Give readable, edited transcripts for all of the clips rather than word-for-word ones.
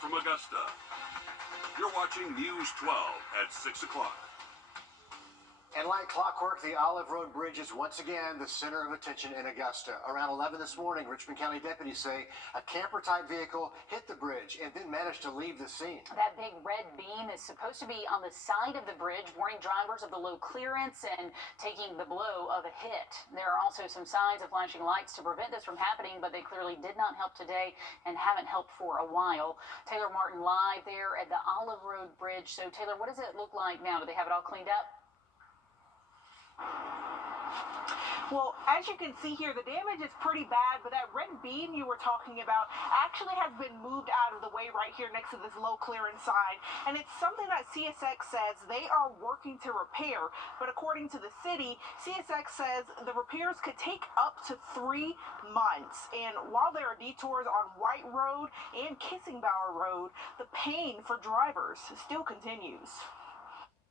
from Augusta. You're watching News 12 at 6 o'clock. And like clockwork, the Olive Road Bridge is once again the center of attention in Augusta. Around 11 this morning, Richmond County deputies say a camper-type vehicle hit the bridge and then managed to leave the scene. That big red beam is supposed to be on the side of the bridge, warning drivers of the low clearance and taking the blow of a hit. There are also some signs of flashing lights to prevent this from happening, but they clearly did not help today and haven't helped for a while. Taylor Martin live there at the Olive Road Bridge. So, Taylor, what does it look like now? Do they have it all cleaned up? Well, as you can see here, the damage is pretty bad, but that red beam you were talking about actually has been moved out of the way right here next to this low clearance sign. And it's something that CSX says they are working to repair. But according to the city, CSX says the repairs could take up to 3 months. And while there are detours on White Road and Kissingbauer Road, the pain for drivers still continues.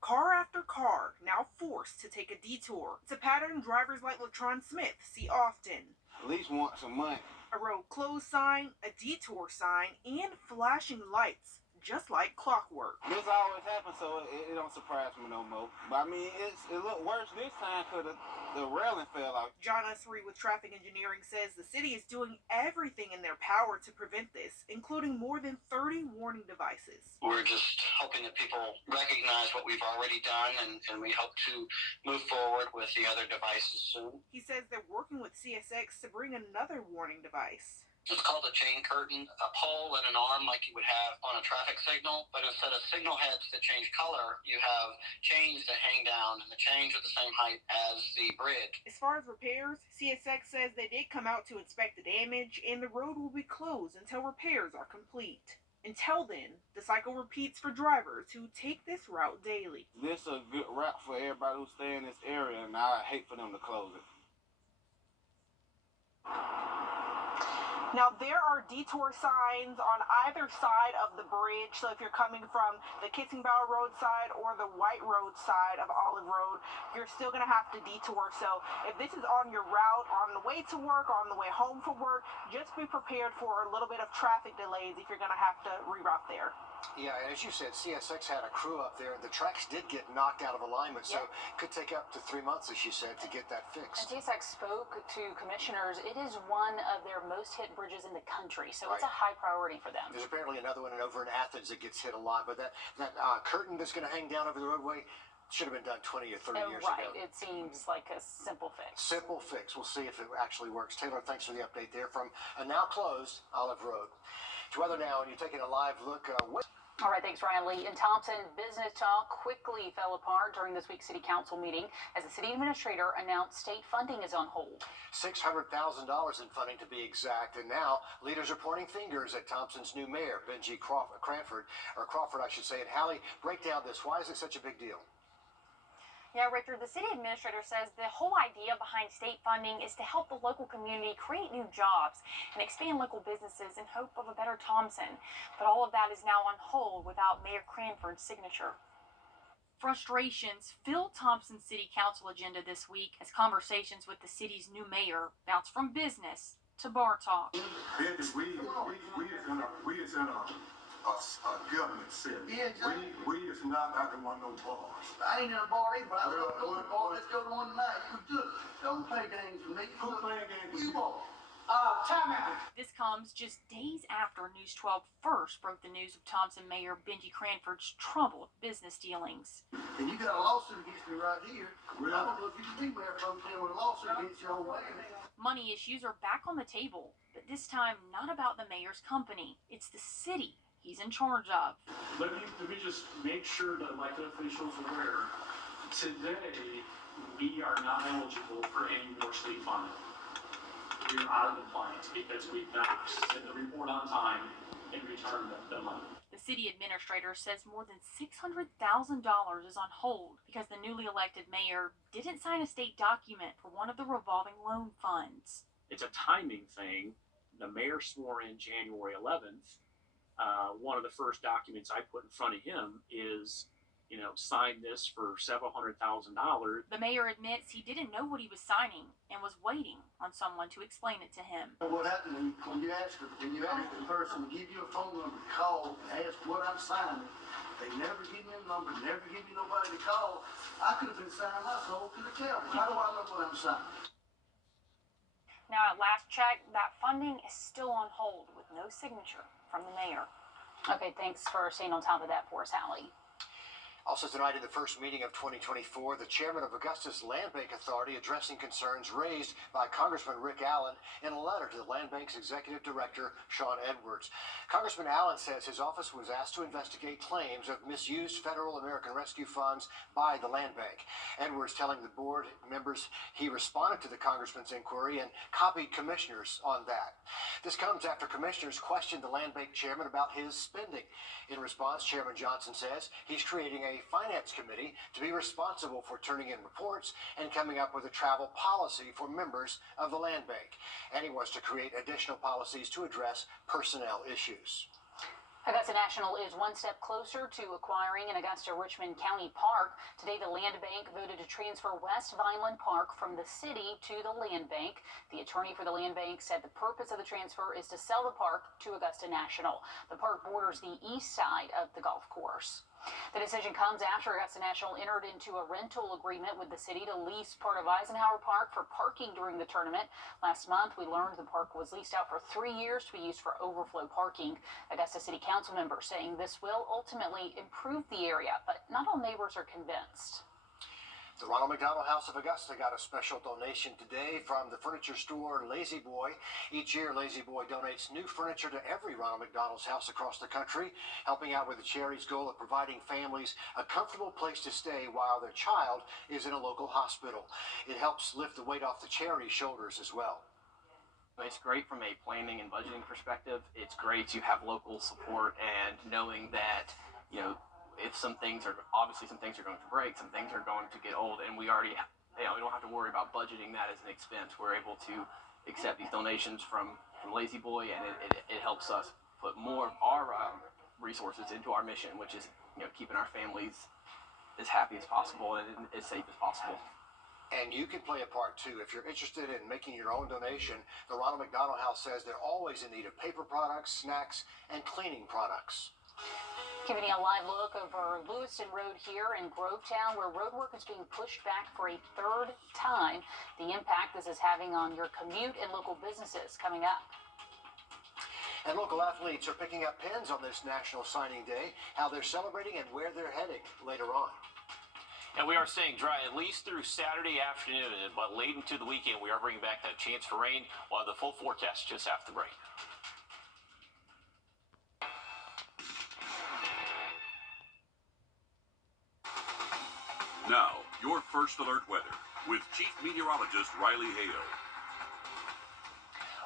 Car after car now forced to take a detour. It's a pattern drivers like LaTron Smith see often. At least once a month. A road closed sign, a detour sign, and flashing lights, just like clockwork. This always happens, so it don't surprise me no more. But I mean, it looked worse this time because the railing fell out. John Ussery with Traffic Engineering says the city is doing everything in their power to prevent this, including more than 30 warning devices. We're just hoping that people recognize what we've already done, and we hope to move forward with the other devices soon. He says they're working with CSX to bring another warning device. It's called a chain curtain, a pole and an arm like you would have on a traffic signal, but instead of signal heads that change color, you have chains that hang down, and the chains are the same height as the bridge. As far as repairs, CSX says they did come out to inspect the damage, and the road will be closed until repairs are complete. Until then, the cycle repeats for drivers who take this route daily. This is a good route for everybody who stay in this area, and I hate for them to close it. Now, there are detour signs on either side of the bridge, so if you're coming from the Kissingbauer Road side or the White Road side of Olive Road, you're still going to have to detour. So if this is on your route, on the way to work, on the way home from work, just be prepared for a little bit of traffic delays if you're going to have to reroute there. Yeah, and as you said, CSX had a crew up there. The tracks did get knocked out of alignment, so it could take up to 3 months, as you said, to get that fixed. And CSX spoke to commissioners. It is one of their most hit bridges in the country, so it's a high priority for them. There's apparently another one over in Athens that gets hit a lot, but that curtain that's going to hang down over the roadway should have been done 20 or 30 years ago. Right, it seems like a simple fix. Simple fix. We'll see if it actually works. Taylor, thanks for the update there from a now closed Olive Road. To weather now, and you're taking a live look. All right, thanks, Ryan Lee. In Thompson, business talk quickly fell apart during this week's city council meeting as the city administrator announced state funding is on hold. $600,000 in funding to be exact, and now leaders are pointing fingers at Thompson's new mayor, Benji Crawford, I should say. And Hallie, break down this. Why is it such a big deal? Yeah, Richard, the city administrator says the whole idea behind state funding is to help the local community create new jobs and expand local businesses in hope of a better Thompson. But all of that is now on hold without Mayor Cranford's signature. Frustrations filled Thompson City Council agenda this week as conversations with the city's new mayor bounced from business to bar talk. We is in a government setting. We is not out there want no bars. I ain't in a bar either, but I love going to a bar. Let's go to one tonight. You do. Don't play games with me. Who playing games with you? Time out. This comes just days after News 12 first broke the news of Thompson Mayor Benji Cranford's troubled business dealings. And you got a lawsuit against me right here. Really? I don't know if you can be mayor pro tem with a lawsuit against your own way. Money issues are back on the table, but this time not about the mayor's company. It's the city he's in charge of. Let me just make sure that elected officials are aware. Today, we are not eligible for any more state funding. We are out of compliance because we've not sent the report on time and returned the money. The city administrator says more than $600,000 is on hold because the newly elected mayor didn't sign a state document for one of the revolving loan funds. It's a timing thing. The mayor swore in January 11th. One of the first documents I put in front of him is sign this for several $100,000. The mayor admits he didn't know what he was signing and was waiting on someone to explain it to him. What happened when you ask the person to give you a phone number to call and ask what I'm signing, they never give me a number, never give me nobody to call. I could have been signing my soul to the devil. How do I know what I'm signing? Now, at last check, that funding is still on hold with no signature from the mayor. Okay, thanks for staying on top of that for us, Hallie. Also tonight in the first meeting of 2024, the chairman of Augusta's Land Bank Authority addressing concerns raised by Congressman Rick Allen in a letter to the Land Bank's executive director, Sean Edwards. Congressman Allen says his office was asked to investigate claims of misused federal American Rescue funds by the Land Bank. Edwards telling the board members he responded to the congressman's inquiry and copied commissioners on that. This comes after commissioners questioned the Land Bank chairman about his spending. In response, Chairman Johnson says he's creating a finance committee to be responsible for turning in reports and coming up with a travel policy for members of the Land Bank. And he wants to create additional policies to address personnel issues. Augusta National is one step closer to acquiring an Augusta-Richmond County park. Today, the Land Bank voted to transfer West Vineland Park from the city to the Land Bank. The attorney for the Land Bank said the purpose of the transfer is to sell the park to Augusta National. The park borders the east side of the golf course. The decision comes after Augusta National entered into a rental agreement with the city to lease part of Eisenhower Park for parking during the tournament. Last month, we learned the park was leased out for 3 years to be used for overflow parking. Augusta City Council members saying this will ultimately improve the area, but not all neighbors are convinced. The Ronald McDonald House of Augusta got a special donation today from the furniture store Lazy Boy. Each year, Lazy Boy donates new furniture to every Ronald McDonald's house across the country, helping out with the charity's goal of providing families a comfortable place to stay while their child is in a local hospital. It helps lift the weight off the charity's shoulders as well. It's great from a planning and budgeting perspective. It's great to have local support and knowing that, if some things are going to break, some things are going to get old, and we already, we don't have to worry about budgeting that as an expense. We're able to accept these donations from Lazy Boy, and it helps us put more of our resources into our mission, which is, keeping our families as happy as possible and as safe as possible. And you can play a part too. If you're interested in making your own donation, the Ronald McDonald House says they're always in need of paper products, snacks, and cleaning products. Giving you a live look over Lewiston Road here in Grovetown, where road work is being pushed back for a third time. The impact this is having on your commute and local businesses coming up. And local athletes are picking up pins on this National Signing Day, how they're celebrating and where they're heading later on. And we are staying dry at least through Saturday afternoon, but late into the weekend, we are bringing back that chance for rain. We'll have the full forecast just after the break. Now, your first alert weather with Chief Meteorologist Riley Hale.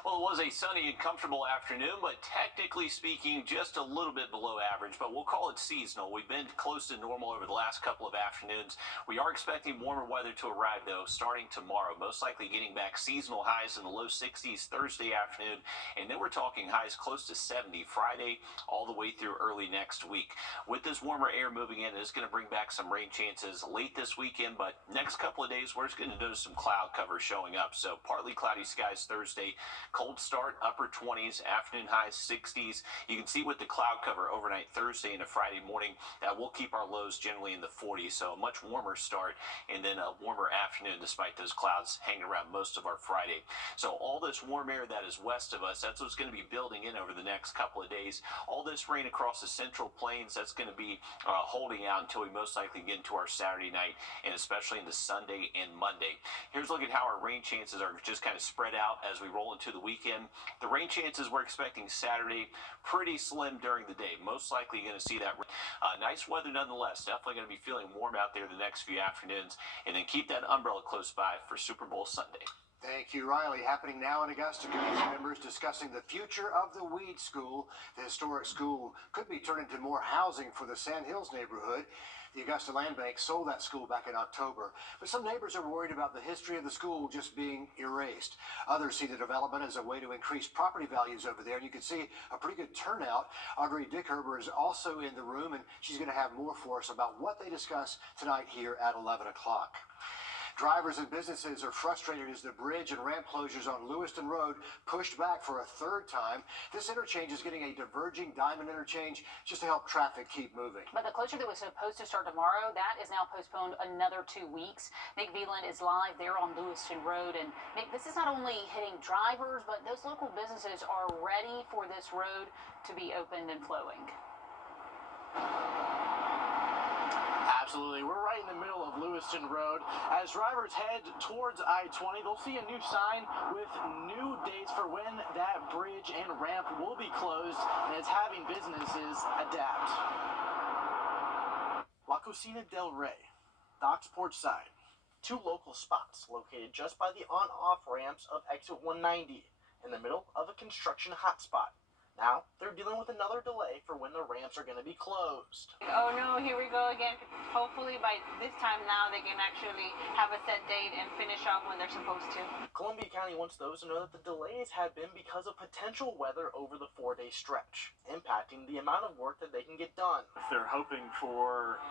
Well, it was a sunny and comfortable afternoon, but technically speaking, just a little bit below average, but we'll call it seasonal. We've been close to normal over the last couple of afternoons. We are expecting warmer weather to arrive, though, starting tomorrow, most likely getting back seasonal highs in the low 60s Thursday afternoon, and then we're talking highs close to 70 Friday all the way through early next week. With this warmer air moving in, it's going to bring back some rain chances late this weekend, but next couple of days, we're just going to notice some cloud cover showing up. So partly cloudy skies Thursday. Cold start, upper 20s, afternoon highs 60s. You can see with the cloud cover overnight Thursday into Friday morning that we'll keep our lows generally in the 40s, so a much warmer start and then a warmer afternoon despite those clouds hanging around most of our Friday. So all this warm air that is west of us, that's what's going to be building in over the next couple of days. All this rain across the central plains, that's going to be holding out until we most likely get into our Saturday night and especially into Sunday and Monday. Here's a look at how our rain chances are just kind of spread out as we roll into the weekend. The rain chances we're expecting Saturday, pretty slim during the day. Most likely going to see that. Nice weather nonetheless. Definitely going to be feeling warm out there the next few afternoons. And then keep that umbrella close by for Super Bowl Sunday. Thank you, Riley. Happening now in Augusta, community members discussing the future of the Weed School. The historic school could be turned into more housing for the Sand Hills neighborhood. The Augusta Land Bank sold that school back in October, but some neighbors are worried about the history of the school just being erased. Others see the development as a way to increase property values over there, and you can see a pretty good turnout. Wrdw is also in the room, and she's going to have more for us about what they discuss tonight here at 11 o'clock. Drivers and businesses are frustrated as the bridge and ramp closures on Lewiston Road pushed back for a third time. This interchange is getting a diverging diamond interchange just to help traffic keep moving. But the closure that was supposed to start tomorrow, that is now postponed another 2 weeks. Nick Veland is live there on Lewiston Road. And Nick, this is not only hitting drivers, but those local businesses are ready for this road to be opened and flowing. Absolutely. We're right in the middle of Lewiston Road. As drivers head towards I-20, they'll see a new sign with new dates for when that bridge and ramp will be closed, and it's having businesses adapt. La Cocina del Rey, Docks Porch Side. 2 local spots located just by the on-off ramps of exit 190 in the middle of a construction hotspot. Now, they're dealing with another delay for when the ramps are going to be closed. Oh no, here we go again. Hopefully by this time now they can actually have a set date and finish up when they're supposed to. Columbia County wants those to know that the delays have been because of potential weather over the 4-day stretch, impacting the amount of work that they can get done. If they're hoping for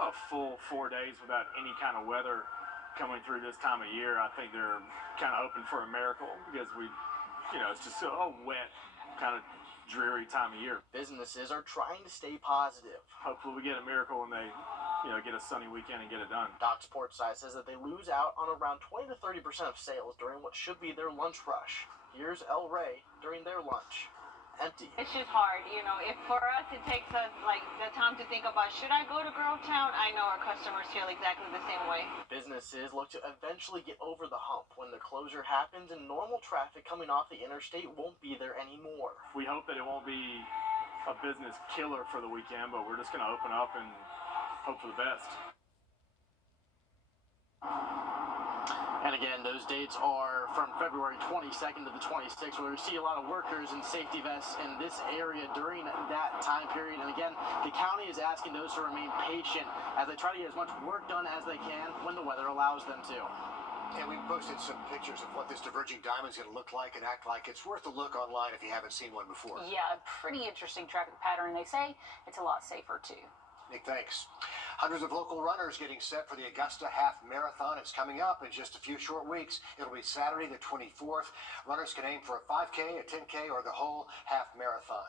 a full 4 days without any kind of weather coming through this time of year, I think they're kind of hoping for a miracle because it's just so wet, kind of dreary time of year. Businesses are trying to stay positive. Hopefully we get a miracle when they, get a sunny weekend and get it done. Docks Portside says that they lose out on around 20 to 30% of sales during what should be their lunch rush. Here's El Rey during their lunch. Empty. It's just hard, if for us it takes us like the time to think about, should I go to Grovetown? I know our customers feel exactly the same way. Businesses look to eventually get over the hump when the closure happens and normal traffic coming off the interstate won't be there anymore. We hope that it won't be a business killer for the weekend, but we're just going to open up and hope for the best. And again, those dates are from February 22nd to the 26th, where we see a lot of workers in safety vests in this area during that time period. And again, the county is asking those to remain patient as they try to get as much work done as they can when the weather allows them to. And we posted some pictures of what this diverging diamond is going to look like and act like. It's worth a look online if you haven't seen one before. Yeah, pretty interesting traffic pattern. They say it's a lot safer, too. Nick, thanks. Hundreds of local runners getting set for the Augusta Half Marathon. It's coming up in just a few short weeks. It'll be Saturday the 24th. Runners can aim for a 5K, a 10K, or the whole half marathon.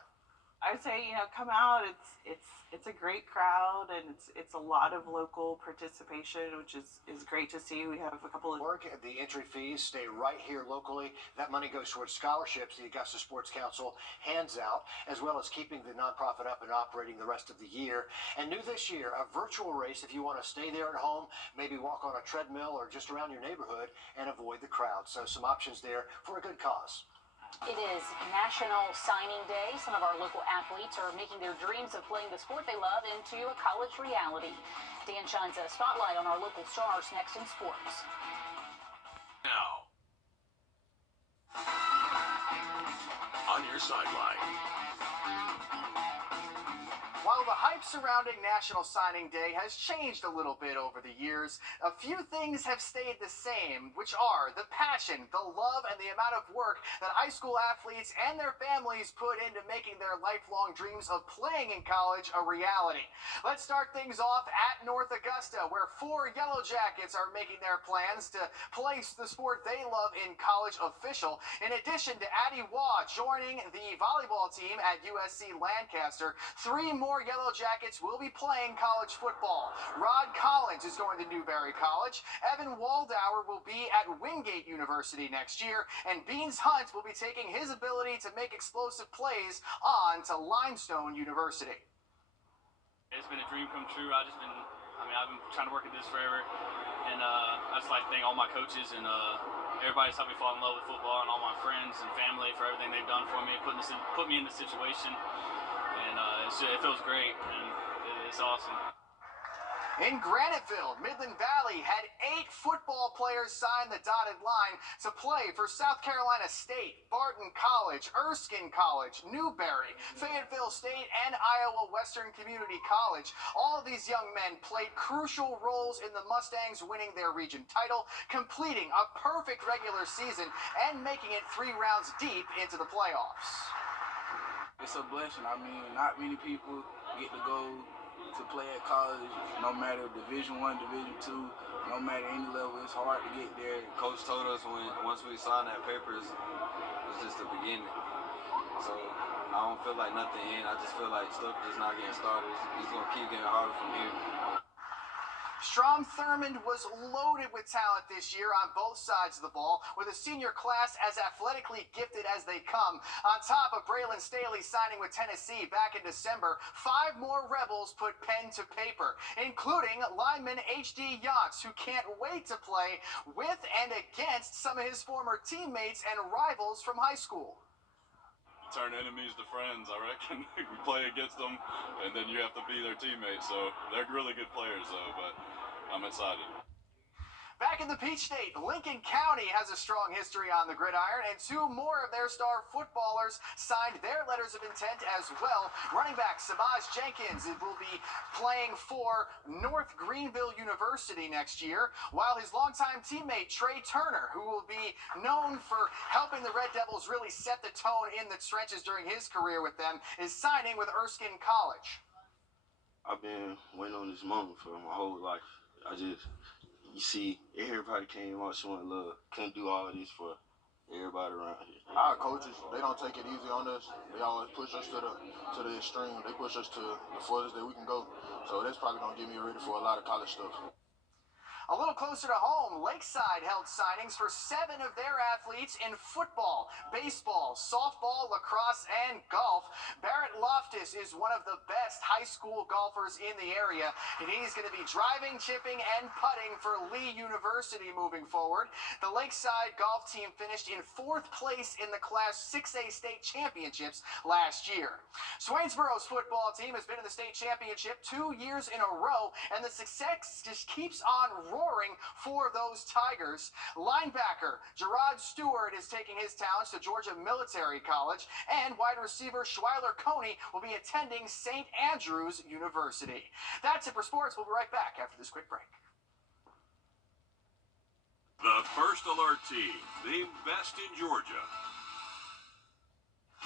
I would say, come out. It's a great crowd, and it's a lot of local participation, which is great to see. We have a couple of work. The entry fees stay right here locally. That money goes towards scholarships the Augusta Sports Council hands out, as well as keeping the nonprofit up and operating the rest of the year. And new this year, a virtual race if you want to stay there at home, maybe walk on a treadmill or just around your neighborhood and avoid the crowd. So some options there for a good cause. It is National Signing Day. Some of our local athletes are making their dreams of playing the sport they love into a college reality. Dan shines a spotlight on our local stars next in sports. Now, on your sideline. While the hype surrounding National Signing Day has changed a little bit over the years, a few things have stayed the same, which are the passion, the love, and the amount of work that high school athletes and their families put into making their lifelong dreams of playing in college a reality. Let's start things off at North Augusta, where 4 Yellow Jackets are making their plans to place the sport they love in college official, in addition to Addie Waugh joining the volleyball team at USC Lancaster. 3 more Yellow Jackets will be playing college football. Rod Collins is going to Newberry College. Evan Waldauer will be at Wingate University next year. And Beans Hunt will be taking his ability to make explosive plays on to Limestone University. It's been a dream come true. I've been trying to work at this forever. And I just like to thank all my coaches and everybody's helped me fall in love with football, and all my friends and family for everything they've done for me, put me in this situation. And it feels great, and it's awesome. In Graniteville, Midland Valley had 8 football players sign the dotted line to play for South Carolina State, Barton College, Erskine College, Newberry, Fayetteville State, and Iowa Western Community College. All of these young men played crucial roles in the Mustangs winning their region title, completing a perfect regular season, and making it 3 rounds deep into the playoffs. It's a blessing. I mean, not many people get to go to play at college, no matter Division I, Division II, no matter any level. It's hard to get there. Coach told us once we signed that paper, it's just the beginning. So I don't feel like nothing in. I just feel like stuff just not getting started. It's going to keep getting harder from here. Strom Thurmond was loaded with talent this year on both sides of the ball, with a senior class as athletically gifted as they come. On top of Braylon Staley signing with Tennessee back in December, 5 more Rebels put pen to paper, including lineman H.D. Yance, who can't wait to play with and against some of his former teammates and rivals from high school. Turn enemies to friends, I reckon. We play against them, and then you have to be their teammates. So they're really good players, though, but I'm excited. Back in the Peach State, Lincoln County has a strong history on the gridiron, and 2 more of their star footballers signed their letters of intent as well. Running back Samaj Jenkins will be playing for North Greenville University next year, while his longtime teammate Trey Turner, who will be known for helping the Red Devils really set the tone in the trenches during his career with them, is signing with Erskine College. I've been waiting on this moment for my whole life. You see, everybody came out showing love. Couldn't do all of this for everybody around here. Our coaches, they don't take it easy on us. They always push us to the extreme. They push us to the furthest that we can go. So that's probably going to get me ready for a lot of college stuff. A little closer to home, Lakeside held signings for 7 of their athletes in football, baseball, softball, lacrosse, and golf. Barrett Loftus is one of the best high school golfers in the area, and he's going to be driving, chipping, and putting for Lee University moving forward. The Lakeside golf team finished in 4th place in the Class 6A state championships last year. Swainsboro's football team has been in the state championship 2 years in a row, and the success just keeps on roaring for those Tigers. Linebacker Gerard Stewart is taking his talents to Georgia Military College, and wide receiver Schuyler Coney will be attending St. Andrews University. That's it for sports. We'll be right back after this quick break. The First Alert Team, the best in Georgia.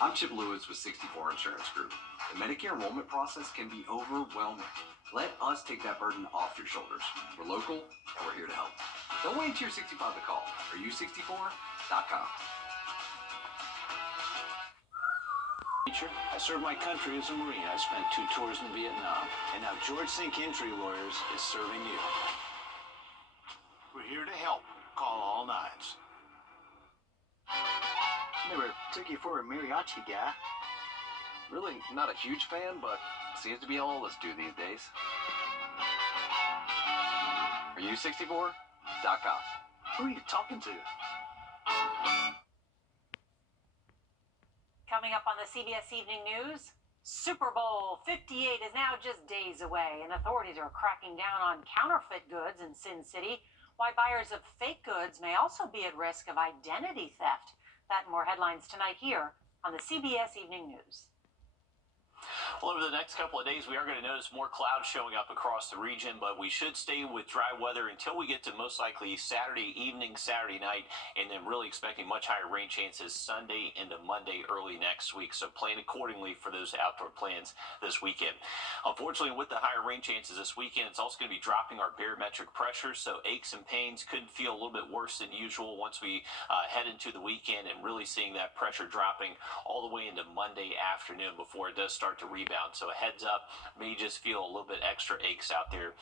I'm Chip Lewis with 64 Insurance Group. The Medicare enrollment process can be overwhelming. Let us take that burden off your shoulders. We're local, and we're here to help. Don't wait until you're 65 to call. Are you 64.com. I served my country as a Marine. I spent 2 tours in Vietnam. And now George Sink Injury Lawyers is serving you. We're here to help. Call all 9s. Never took you for a mariachi guy. Really not a huge fan, but seems to be all of us do these days. Are you 64.com. Who are you talking to? Coming up on the CBS Evening News, Super Bowl 58 is now just days away, and authorities are cracking down on counterfeit goods in Sin City. Why buyers of fake goods may also be at risk of identity theft. That and more headlines tonight here on the CBS Evening News. Well, over the next couple of days, we are going to notice more clouds showing up across the region, but we should stay with dry weather until we get to most likely Saturday evening, Saturday night, and then really expecting much higher rain chances Sunday into Monday early next week. So plan accordingly for those outdoor plans this weekend. Unfortunately, with the higher rain chances this weekend, it's also going to be dropping our barometric pressure, so aches and pains could feel a little bit worse than usual once we head into the weekend, and really seeing that pressure dropping all the way into Monday afternoon before it does start to rebound. So a heads up, may just feel a little bit extra aches out there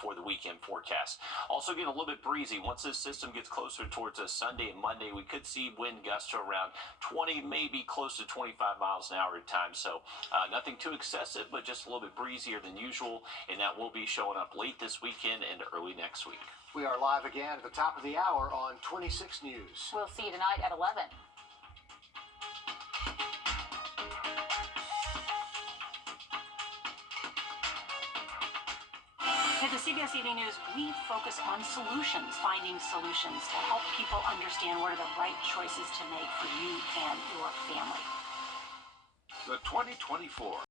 for the weekend forecast. Also getting a little bit breezy. Once this system gets closer towards us Sunday and Monday, we could see wind gusts to around 20, maybe close to 25 miles an hour at times. So nothing too excessive, but just a little bit breezier than usual, and that will be showing up late this weekend and early next week. We are live again at the top of the hour on 26 News. We'll see you tonight at 11. the CBS Evening News, we focus on solutions, finding solutions to help people understand what are the right choices to make for you and your family. The 2024